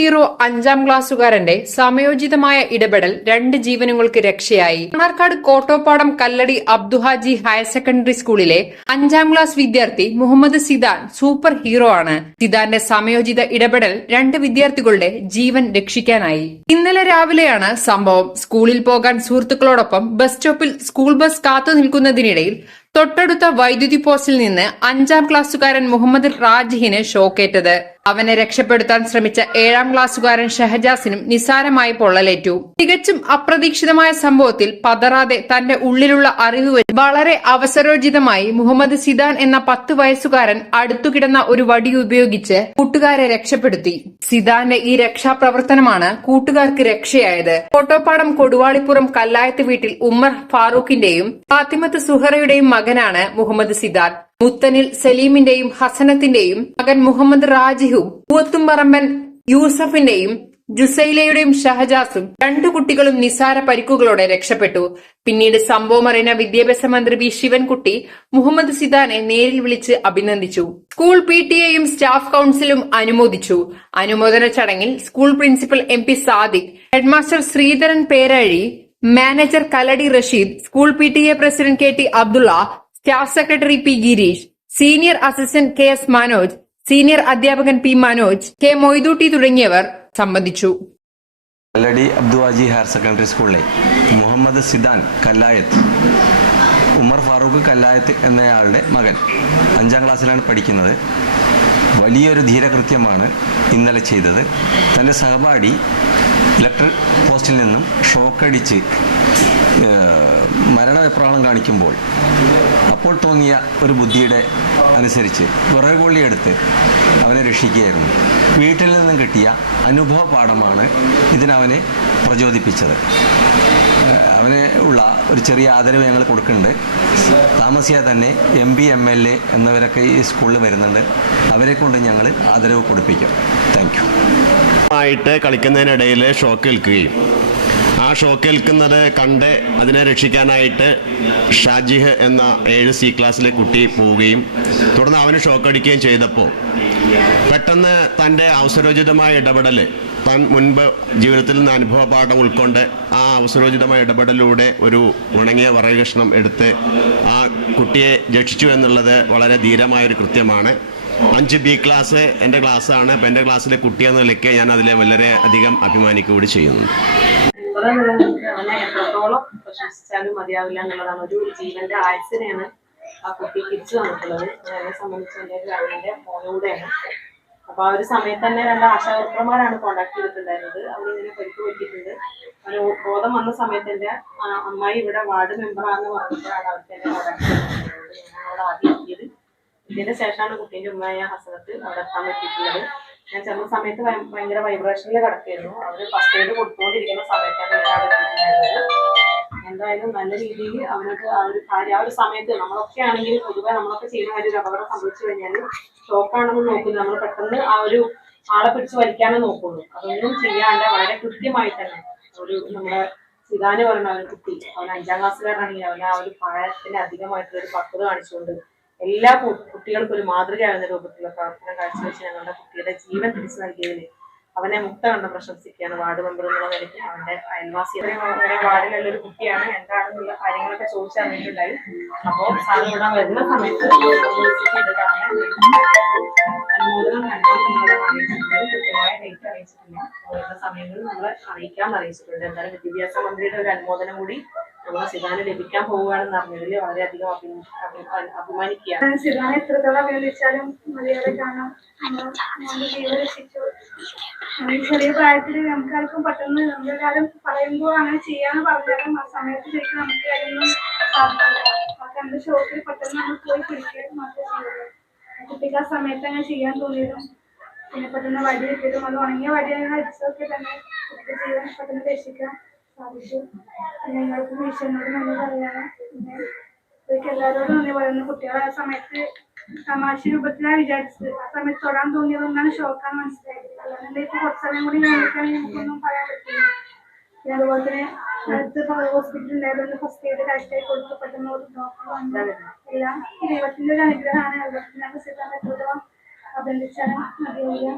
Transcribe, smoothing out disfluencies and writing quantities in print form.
Hero 5ാം ക്ലാസ്സുകാരന്റെ സമയോചിതമായ ഇടപെടൽ 2 ജീവനുകൾക്ക് രക്ഷയായി. മണ്ണാർക്കാട് കോട്ടോപ്പാടം കല്ലടി Abduhaji higher secondary സ്കൂളിലെ 5ാം class വിദ്യാർത്ഥി മുഹമ്മദ് സിദാൻ സൂപ്പർ ഹീറോ ആണ്. സിദാന്റെ സമയോചിത ഇടപെടൽ 2 വിദ്യാർത്ഥികളുടെ ജീവൻ രക്ഷിക്കാനായി. ഇന്നലെ രാവിലെയാണ് സംഭവം. സ്കൂളിൽ പോകാൻ സുഹൃത്തുക്കളോടൊപ്പം ബസ് സ്റ്റോപ്പിൽ സ്കൂൾ ബസ് കാത്തു നിൽക്കുന്നതിനിടയിൽ തൊട്ടടുത്ത വൈദ്യുതി പോസ്റ്റിൽ നിന്ന് 5ാം ക്ലാസ്സുകാരൻ മുഹമ്മദ് റാജിഹിന് ഷോക്കേറ്റത്. അവനെ രക്ഷപ്പെടുത്താൻ ശ്രമിച്ച 7ാം ക്ലാസ്സുകാരൻ ഷഹജാസിനും നിസാരമായി പൊള്ളലേറ്റു. തികച്ചും അപ്രതീക്ഷിതമായ സംഭവത്തിൽ പതറാതെ തന്റെ ഉള്ളിലുള്ള അറിവ് വെച്ച് വളരെ അവസരോചിതമായി മുഹമ്മദ് സിദാൻ എന്ന 10 വയസ്സുകാരൻ അടുത്തുകിടന്ന ഒരു വടി ഉപയോഗിച്ച് കൂട്ടുകാരെ രക്ഷപ്പെടുത്തി. സിദാന്റെ ഈ രക്ഷാപ്രവർത്തനമാണ് കൂട്ടുകാർക്ക് രക്ഷയായത്. കോട്ടോപ്പാടം കൊടുവാളിപ്പുറം കല്ലായത്ത് വീട്ടിൽ ഉമ്മർ ഫാറൂഖിന്റെയും ഫാത്തിമത്ത് സുഹറയുടെയും മകനാണ് മുഹമ്മദ് സിദാൻ. മുത്തനിൽ സലീമിന്റെയും ഹസനത്തിന്റെയും മകൻ മുഹമ്മദ് റാജിഹും പൂവത്തുംപറമ്പൻ യൂസഫിന്റെയും ജുസൈലയുടെയും ഷഹജാസും 2 കുട്ടികളും നിസാര പരിക്കുകളോടെ രക്ഷപ്പെട്ടു. പിന്നീട് സംഭവം അറിയുന്ന വിദ്യാഭ്യാസ മന്ത്രി വി ശിവൻകുട്ടി മുഹമ്മദ് സിദാനെ നേരിൽ വിളിച്ച് അഭിനന്ദിച്ചു. സ്കൂൾ PTA-യും സ്റ്റാഫ് കൌൺസിലും അനുമോദിച്ചു. അനുമോദന ചടങ്ങിൽ school principal MP Sadiq, headmaster Sreedharan Perazhi, manager Kaladi Rasheed, school PTA president KT Abdulla, staff secretary P Girish, senior assistant KS Manoj, senior അധ്യാപകൻ P മനോജ്, K മൊയ്തൂട്ടി തുടങ്ങിയവർ സംബന്ധിച്ചു. കല്ലടി അബ്ദുഹാജി ഹയർ സെക്കൻഡറി സ്കൂളിലെ മുഹമ്മദ് സിദാൻ കല്ലായത്ത്, ഉമർ ഫാറൂഖ് കല്ലായത്ത് എന്നയാളുടെ മകൻ 5ാം ക്ലാസ്സിലാണ് പഠിക്കുന്നത്. വലിയൊരു ധീരകൃത്യമാണ് ഇന്നലെ ചെയ്തത്. തൻ്റെ സഹപാഠി ഇലക്ട്രിക് പോസ്റ്റിൽ നിന്നും ഷോക്കടിച്ച് മരണവെപ്രാളം കാണിക്കുമ്പോൾ അപ്പോൾ തോന്നിയ ഒരു ബുദ്ധിയുടെ അനുസരിച്ച് വിറകുകൊള്ളിയെടുത്ത് അവനെ രക്ഷിക്കുകയായിരുന്നു. വീട്ടിൽ നിന്നും കിട്ടിയ അനുഭവ പാഠമാണ് ഇതിനവനെ പ്രചോദിപ്പിച്ചത്. അവന് ഉള്ള ഒരു ചെറിയ ആദരവ് ഞങ്ങൾ കൊടുക്കുന്നുണ്ട്. താമസിയാതെ തന്നെ MP MLA എന്നിവരൊക്കെ ഈ സ്കൂളിൽ വരുന്നുണ്ട്. അവരെ കൊണ്ട് ഞങ്ങൾ ആദരവ് കൊടുപ്പിക്കും. Thank you. ആയിട്ട് കളിക്കുന്നതിനിടയിൽ ഷോക്ക് ഏൽക്കുകയും ആ ഷോക്ക് ഏൽക്കുന്നത് കണ്ട് അതിനെ രക്ഷിക്കാനായിട്ട് ഷാജിഹ് എന്ന 7C ക്ലാസ്സിലെ കുട്ടി പോവുകയും തുടർന്ന് അവന് ഷോക്ക് അടിക്കുകയും ചെയ്തപ്പോൾ പെട്ടെന്ന് തൻ്റെ അവസരോചിതമായ ഇടപെടൽ, താൻ മുൻപ് ജീവിതത്തിൽ നിന്ന് അനുഭവ പാഠം ഉൾക്കൊണ്ട് ആ അവസരോചിതമായ ഇടപെടലിലൂടെ ഒരു ഉണങ്ങിയ വറകഷ്ണം എടുത്ത് ആ കുട്ടിയെ രക്ഷിച്ചു എന്നുള്ളത് വളരെ ധീരമായൊരു കൃത്യമാണ്. 5B ക്ലാസ് എൻ്റെ ക്ലാസ്സാണ്. അപ്പം എൻ്റെ ക്ലാസ്സിലെ കുട്ടിയെന്ന നിലയ്ക്ക് ഞാൻ അതിലെ വളരെ അധികം അഭിമാനിക്കുകകൂടി ചെയ്യുന്നുണ്ട്. അവനെ എത്രത്തോളം പ്രശംസിച്ചാലും മതിയാവില്ല എന്നുള്ളതാണ്. ഒരു ജീവന്റെ ആയുസിനെയാണ് ആ കുട്ടി തിരിച്ചു തന്നിട്ടുള്ളത്. എന്നെ സംബന്ധിച്ച് എൻ്റെ ഗ്രാമീണന്റെ ഫോണിലൂടെയാണ്. അപ്പൊ ആ ഒരു സമയത്ത് തന്നെ 2 ആശാവർക്കർമാരാണ് കോണ്ടാക്ട് ചെയ്തിട്ടുണ്ടായിരുന്നത്. അവരിങ്ങനെ പരിക്ക് പറ്റിയിട്ടുണ്ട്. അവന് ബോധം വന്ന സമയത്ത് എൻ്റെ അമ്മായി ഇവിടെ വാർഡ് മെമ്പറാണെന്ന് പറഞ്ഞപ്പോഴാണ് അവർക്ക് എന്നെ കോണ്ടാക്ട് ചെയ്തിട്ടുള്ളത്. ഞാൻ അവിടെ ആദ്യം എത്തിയത്. ഇതിന്റെ ശേഷമാണ് കുട്ടീൻ്റെ ഉമ്മയായ ഹസനത്ത് അവിടെ എത്താൻ പറ്റിയിട്ടുള്ളത്. ഞാൻ ചെന്ന സമയത്ത് ഭയങ്കര വൈബ്രേഷനിൽ കിടക്കായിരുന്നു. അവര് ഫസ്റ്റ് എയ്ഡ് കൊടുത്തുകൊണ്ടിരിക്കുന്ന സമയത്താണ് എന്തായാലും നല്ല രീതിയിൽ അവനൊക്കെ ആ ഒരു സമയത്ത് നമ്മളൊക്കെ ആണെങ്കിൽ പൊതുവെ നമ്മളൊക്കെ ചെയ്യുന്ന കാര്യം ഒരു അപകടം സംഭവിച്ചു കഴിഞ്ഞാൽ ഷോക്കാണെന്ന് നോക്കില്ല. നമ്മൾ പെട്ടെന്ന് ആ ഒരു ആളെ പിടിച്ച് വലിക്കാനേ നോക്കുള്ളൂ. അതൊന്നും ചെയ്യാണ്ട് വളരെ കൃത്യമായി തന്നെ ഒരു നമ്മുടെ സിദാന് പറയുന്ന ഒരു കുട്ടി, അവൻ 5ാം ക്ലാസ്സുകാരനാണെങ്കിൽ അവൻ ആ ഒരു പ്രായത്തിന് അധികമായിട്ടുള്ള ഒരു പക്വത കാണിച്ചുകൊണ്ട് എല്ലാ കുട്ടികൾക്കും ഒരു മാതൃകയാകുന്ന രൂപത്തിലുള്ള പ്രവർത്തനം കാഴ്ചവെച്ച് ഞങ്ങളുടെ കുട്ടിയുടെ ജീവൻ തിരിച്ചു നൽകിയതിൽ അവനെ മുക്തകണ്ഠ പ്രശംസിക്കുകയാണ് വാർഡ് മെമ്പർ എന്നുള്ള നിലയ്ക്ക്. അവന്റെ അയൽവാസി വാർഡിലുള്ള ഒരു കുട്ടിയാണ്, എന്താണെന്നുള്ള കാര്യങ്ങളൊക്കെ ചോദിച്ചറിഞ്ഞിട്ടുണ്ടായി. അപ്പോൾ സാർ ഇവിടെ വരുന്ന സമയത്ത് അനുമോദനം നൽകാമെന്നുള്ളതാണ് അറിയിച്ചിട്ടുള്ളത്. കൃത്യമായ ഡേറ്റ് അറിയിച്ചിട്ടില്ല. വരുന്ന സമയങ്ങളിൽ നമ്മൾ അറിയിക്കാമെന്ന് അറിയിച്ചിട്ടുണ്ട്. എന്തായാലും വിദ്യാഭ്യാസ മന്ത്രിയുടെ ഒരു അനുമോദനം കൂടി നമ്മൾ സിദാന് ലഭിക്കാൻ പോവുകയാണെന്ന് അറിഞ്ഞതിൽ വളരെയധികം അഭിമാനിക്കുകയാണ്. സിദാനെ എത്രത്തോളം അഭിനന്ദിച്ചാലും മലയാളം കാണാം. ജീവൻ രക്ഷിച്ചു. ചെറിയ പ്രായത്തിൽ നമുക്കാർക്കും പെട്ടെന്ന് നമ്മുടെ കാലം പറയുമ്പോൾ അങ്ങനെ ചെയ്യാന്ന് പറഞ്ഞാലും ആ സമയത്ത് ശരിക്കും നമുക്ക് കാര്യമൊന്നും സാധിക്കില്ല. കണ്ട ഷോക്കിൽ പെട്ടെന്ന് നമ്മൾ പോയി പിടിക്കുക മാത്രമേ ചെയ്യുള്ളൂ. കുട്ടിക്ക് ആ സമയത്ത് അങ്ങനെ ചെയ്യാൻ തോന്നിയതും പിന്നെ പെട്ടെന്ന് വടി കിട്ടിയതും അത് ഉണങ്ങിയ വടി അങ്ങനെ അടിച്ചതൊക്കെ തന്നെ കുട്ടിയുടെ ജീവൻ പെട്ടെന്ന് രക്ഷിക്കാൻ സാധിച്ചു. നിങ്ങൾക്ക് ഈശ്വരനോട് നന്ദി പറയാനും പിന്നെ ഇവർക്ക് എല്ലാവരോടും നന്ദി പറയുന്നു. കുട്ടികളെ ആ സമയത്ത് തമാശ രൂപത്തിലാണ് വിചാരിച്ചത്. ആ സമയത്ത് തൊടാൻ തോന്നിയതൊന്നാണ് ഷോക്കാണ് മനസ്സിലായത്. അല്ലാതെ ഇപ്പൊ കുറച്ച് സമയം കൂടി ഞങ്ങൾക്കാണെങ്കിൽ നമുക്കൊന്നും പറയാൻ പറ്റില്ല. പിന്നെ അതുപോലെ തന്നെ അടുത്ത് ഹോസ്പിറ്റൽ ഉണ്ടായതുകൊണ്ട് ഫസ്റ്റ് എയ്ഡ് കറക്റ്റായി കൊടുത്ത് പെട്ടെന്ന് ഒരു ഡോക്ടർ വന്നു. എല്ലാം ദൈവത്തിന്റെ ഒരു അനുഗ്രഹമാണ്. അതുപോലെ ഞങ്ങൾ സിദ്ധാന്തത്തോളം അഭിനന്ദിച്ചാലും മതിയാവില്ല.